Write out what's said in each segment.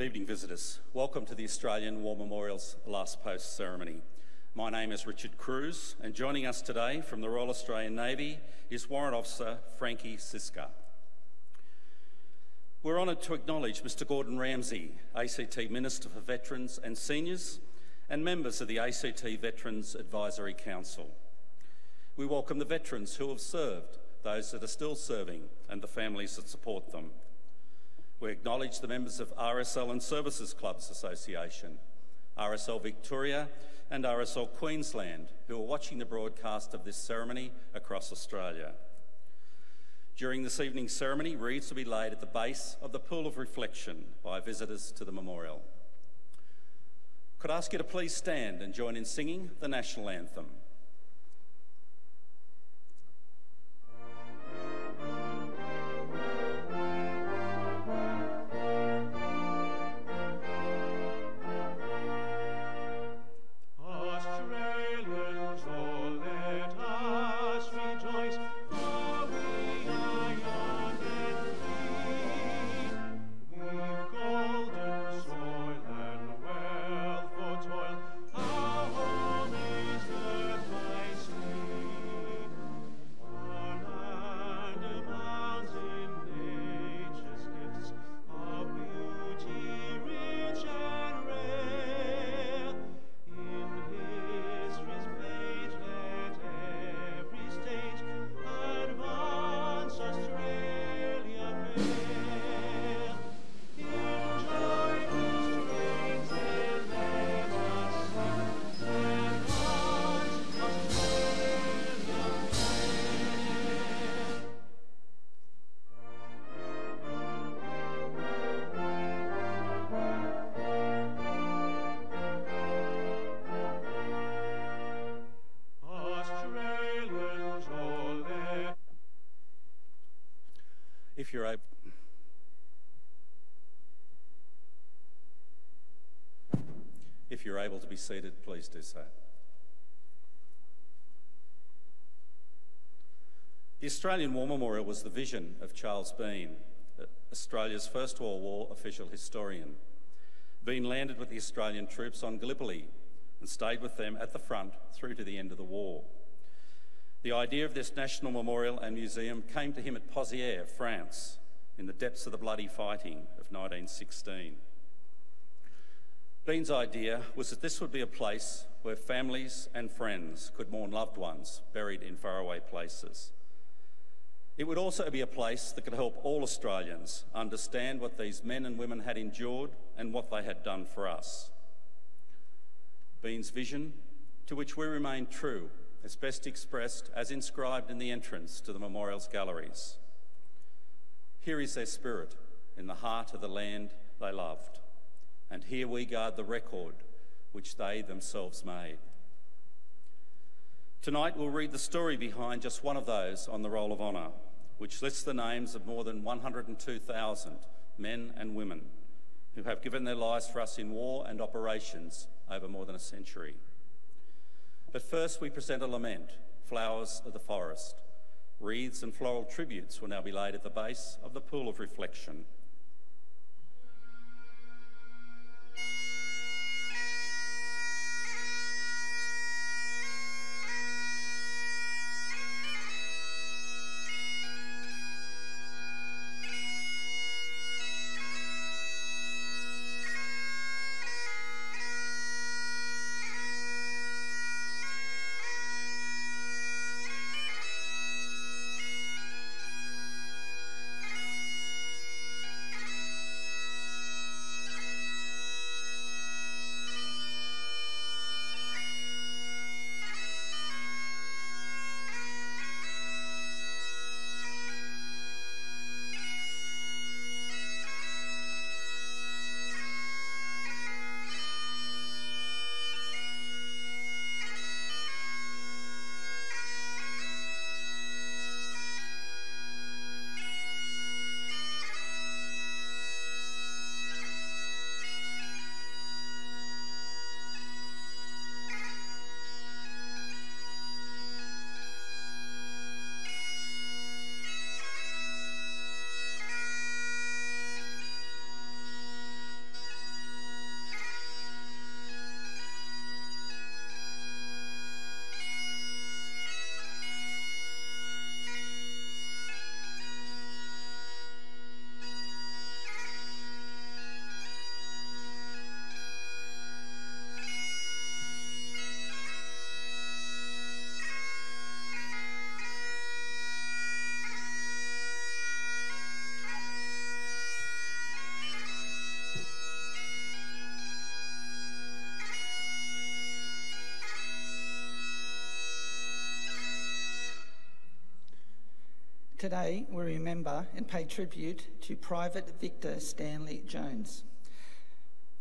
Good evening, visitors. Welcome to the Australian War Memorial's Last Post ceremony. My name is Richard Cruz, and joining us today from the Royal Australian Navy is Warrant Officer Frankie Siska. We're honoured to acknowledge Mr Gordon Ramsay, ACT Minister for Veterans and Seniors, and members of the ACT Veterans Advisory Council. We welcome the veterans who have served, those that are still serving, and the families that support them. We acknowledge the members of RSL Services Clubs Association, RSL Victoria and RSL Queensland, who are watching the broadcast of this ceremony across Australia. During this evening's ceremony, wreaths will be laid at the base of the Pool of Reflection by visitors to the memorial. Could I ask you to please stand and join in singing the National Anthem? If you're able to be seated, please do so. The Australian War Memorial was the vision of Charles Bean, Australia's first World War official historian. Bean landed with the Australian troops on Gallipoli and stayed with them at the front through to the end of the war. The idea of this national memorial and museum came to him at Pozières, France, in the depths of the bloody fighting of 1916. Bean's idea was that this would be a place where families and friends could mourn loved ones buried in faraway places. It would also be a place that could help all Australians understand what these men and women had endured and what they had done for us. Bean's vision, to which we remain true, is best expressed as inscribed in the entrance to the memorial's galleries. Here is their spirit in the heart of the land they loved, and here we guard the record which they themselves made. Tonight we'll read the story behind just one of those on the Roll of Honour, which lists the names of more than 102,000 men and women who have given their lives for us in war and operations over more than a century. But first we present a lament, Flowers of the Forest. Wreaths and floral tributes will now be laid at the base of the Pool of Reflection. Today, we remember and pay tribute to Private Victor Stanley Jones.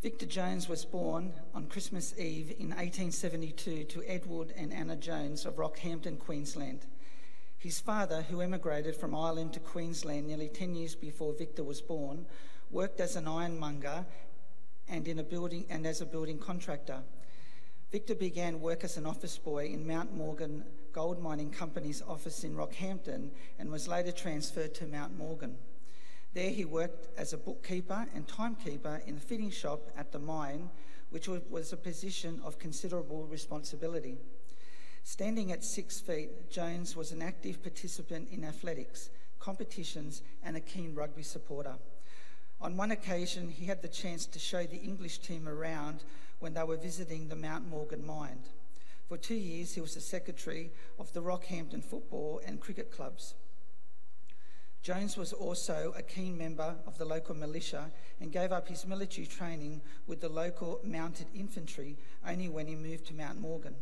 Victor Jones was born on Christmas Eve in 1872 to Edward and Anna Jones of Rockhampton, Queensland. His father, who emigrated from Ireland to Queensland nearly 10 years before Victor was born, worked as an ironmonger and as a building contractor. Victor began work as an office boy in Mount Morgan Gold Mining Company's office in Rockhampton and was later transferred to Mount Morgan. There he worked as a bookkeeper and timekeeper in the fitting shop at the mine, which was a position of considerable responsibility. Standing at 6 feet, Jones was an active participant in athletics, competitions, and a keen rugby supporter. On one occasion, he had the chance to show the English team around when they were visiting the Mount Morgan mine. For 2 years, he was the secretary of the Rockhampton football and cricket clubs. Jones was also a keen member of the local militia and gave up his military training with the local mounted infantry only when he moved to Mount Morgan.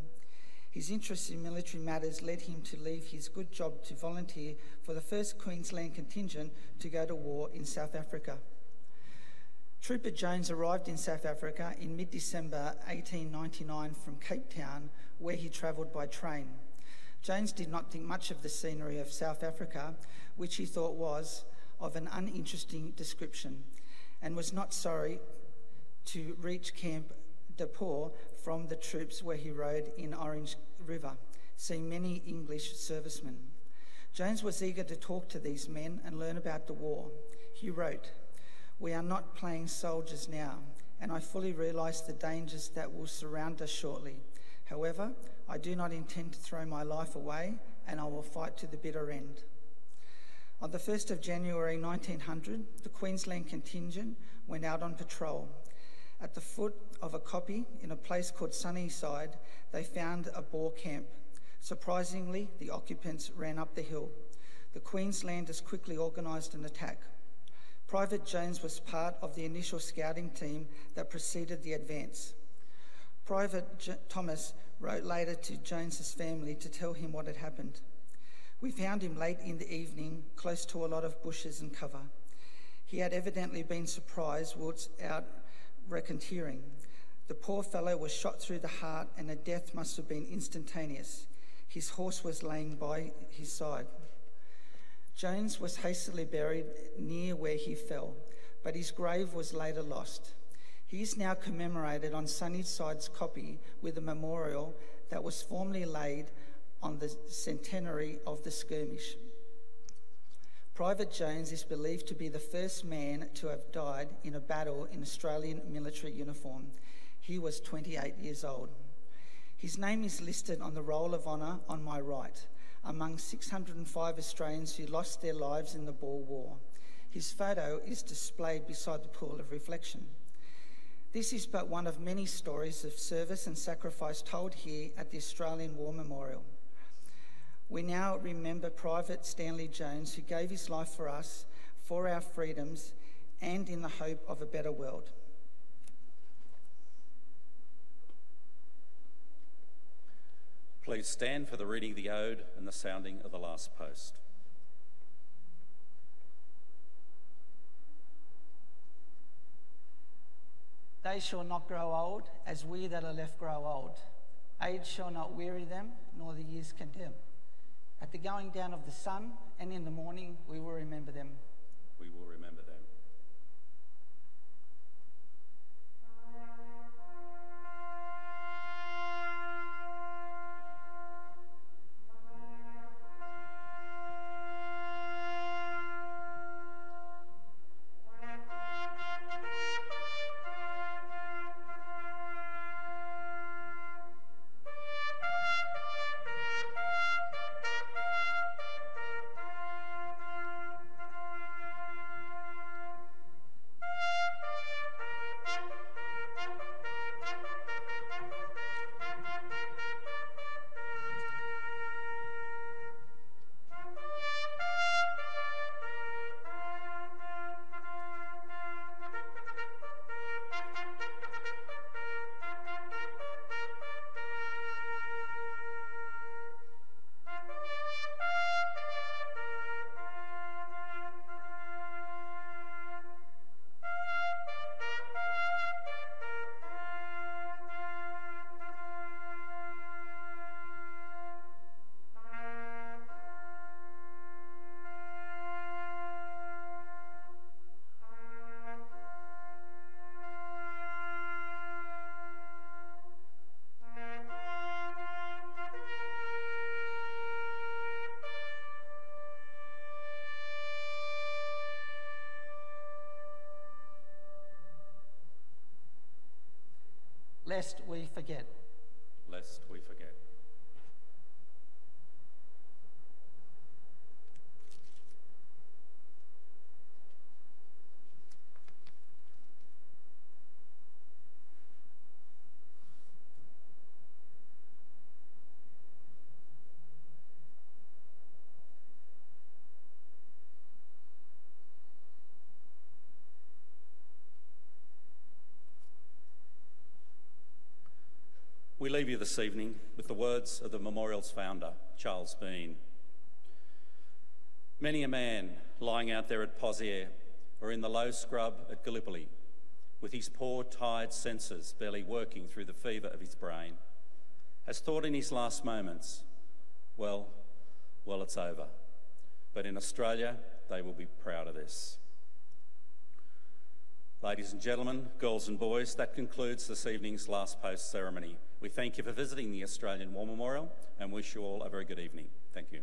His interest in military matters led him to leave his good job to volunteer for the 1st Queensland contingent to go to war in South Africa. Trooper Jones arrived in South Africa in mid-December 1899 from Cape Town, where he travelled by train. Jones did not think much of the scenery of South Africa, which he thought was of an uninteresting description, and was not sorry to reach Camp Depot from the troops where he rode in Orange River, seeing many English servicemen. Jones was eager to talk to these men and learn about the war. He wrote, "We are not playing soldiers now, and I fully realise the dangers that will surround us shortly. However, I do not intend to throw my life away, and I will fight to the bitter end." On the 1st of January 1900, the Queensland contingent went out on patrol. At the foot of a kopje in a place called Sunnyside, they found a Boer camp. Surprisingly, the occupants ran up the hill. The Queenslanders quickly organised an attack. Private Jones was part of the initial scouting team that preceded the advance. Private Thomas wrote later to Jones's family to tell him what had happened. "We found him late in the evening, close to a lot of bushes and cover. He had evidently been surprised whilst out racketeering. The poor fellow was shot through the heart, and the death must have been instantaneous. His horse was laying by his side." Jones was hastily buried near where he fell, but his grave was later lost. He is now commemorated on Sunnyside's kopje with a memorial that was formerly laid on the centenary of the skirmish. Private Jones is believed to be the first man to have died in a battle in Australian military uniform. He was 28 years old. His name is listed on the Roll of Honour on my right, among 605 Australians who lost their lives in the Boer War. His photo is displayed beside the pool of reflection. This is but one of many stories of service and sacrifice told here at the Australian War Memorial. We now remember Private Stanley Jones, who gave his life for us, for our freedoms, and in the hope of a better world. Please stand for the reading of the ode and the sounding of the last post. They shall not grow old, as we that are left grow old. Age shall not weary them, nor the years condemn. At the going down of the sun, and in the morning, we will remember them. We will remember them. lest we forget. Lest we forget. We leave you this evening with the words of the memorial's founder, Charles Bean. Many a man lying out there at Poziere or in the low scrub at Gallipoli, with his poor, tired senses barely working through the fever of his brain, has thought in his last moments, well, it's over. But in Australia, they will be proud of this. Ladies and gentlemen, girls and boys, that concludes this evening's last post ceremony. We thank you for visiting the Australian War Memorial and wish you all a very good evening. Thank you.